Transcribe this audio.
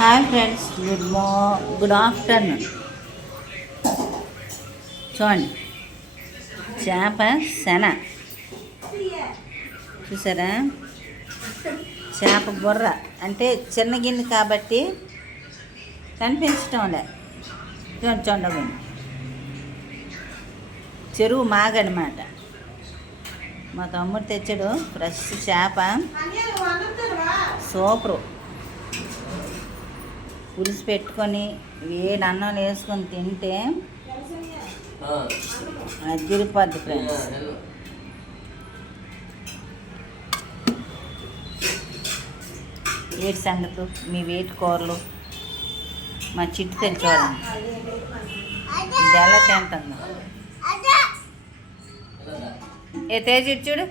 Hi friends, good afternoon. చూడండి, చేప శన చూసారా? చేప బుర్ర అంటే చిన్న గిన్నె కాబట్టి కనిపించటం లే. చూడండి, చెరువు మాగనమాట. మా తమ్ముడు తెచ్చాడు ఫ్రెష్ చేప, సూపరు. పులుసు పెట్టుకొని వేడి అన్నం వేసుకొని తింటే అదిరిపోద్ది ఫ్రెండ్స్. వేటి సంగతులు, మీ వేటి కూరలు మా చిట్టు తెచ్చుకోవడం ఇది ఎలా తింటుందో. ఏ తేజ్ చూడు.